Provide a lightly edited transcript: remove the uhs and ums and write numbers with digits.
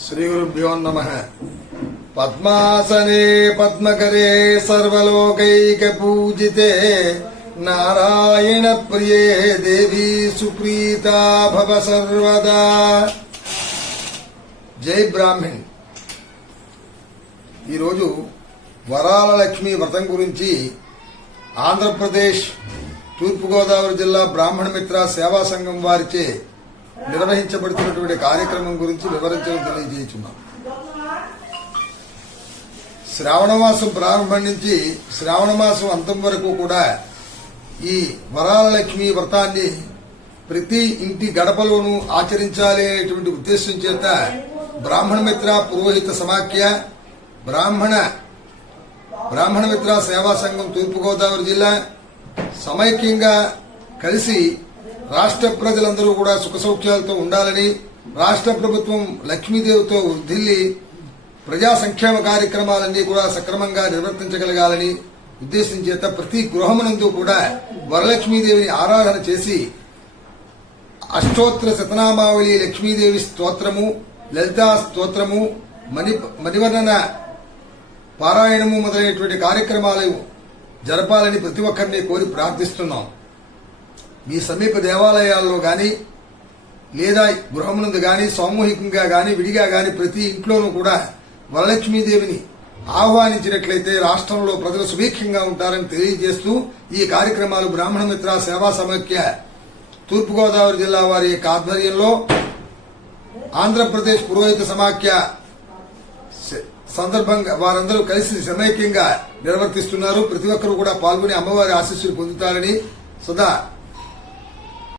श्रीगुरुभ्यो नमः। पद्मासने पद्मकरे सर्वलोकैकपूजिते नारायण प्रिये देवी सुप्रीता भव सर्वदा। जय ब्राह्मण। ఈ రోజు వరాల లక్ష్మి వ్రతం గురించి ఆంధ్రప్రదేశ్ తూర్పు గోదావరి జిల్లా బ్రాహ్మణ మిత్ర సేవా సంఘం వారిచే నిర్వహించబడుతున్నటువంటి కార్యక్రమం గురించి వివరించడం తెలియజేస్తున్నాం. శ్రావణ మాసం ప్రారంభం నుంచి శ్రావణ మాసం అంతం వరకు కూడా ఈ వరాల లక్ష్మి వ్రతాన్ని ప్రతి ఇంటి గడపలోనూ ఆచరించాలి అనేటువంటి ఉద్దేశం చేత బ్రాహ్మణ మిత్ర పురోహిత సమాఖ్య బ్రాహ్మణ మిత్ర సేవా సంఘం తూర్పు గోదావరి జిల్లా సమైక్యంగా కలిసి రాష్ట్ర ప్రజలందరూ కూడా సుఖ సౌఖ్యాలతో ఉండాలని, రాష్ట్ర ప్రభుత్వం లక్ష్మీదేవితో వృద్ధిల్లి ప్రజా సంక్షేమ కార్యక్రమాలన్నీ కూడా సక్రమంగా నిర్వర్తించగలగాలని ఉద్దేశం చేత ప్రతి గృహమునందు కూడా వరలక్ష్మీదేవిని ఆరాధన చేసి అష్టోత్తర శతనామావళి లక్ష్మీదేవి స్తోత్రము, లలితా స్తోత్రము, మణివర్ణన పారాయణము మొదలైనటువంటి కార్యక్రమాలు జరపాలని ప్రతి ఒక్కరిని కోరి ప్రార్థిస్తున్నాం. మీ సమీప దేవాలయాల్లో గాని లేదా గృహమునందు గాని సామూహికంగా గాని విడిగా గాని ప్రతి ఇంట్లోనూ కూడా వరలక్ష్మీదేవిని ఆహ్వానించినట్లయితే రాష్ట్రంలో ప్రజలు సుభిక్షంగా ఉంటారని తెలియజేస్తూ ఈ కార్యక్రమాలు బ్రాహ్మణ మిత్ర సేవా సమైక్య తూర్పుగోదావరి జిల్లా వారి యొక్క ఆధ్వర్యంలో ఆంధ్రప్రదేశ్ పురోహిత సమాఖ్య సందర్భంగా వారందరూ కలిసి సమైక్యంగా నిర్వర్తిస్తున్నారు. ప్రతి ఒక్కరూ కూడా పాల్గొని అమ్మవారి ఆశీస్సులు పొందుతారని సదా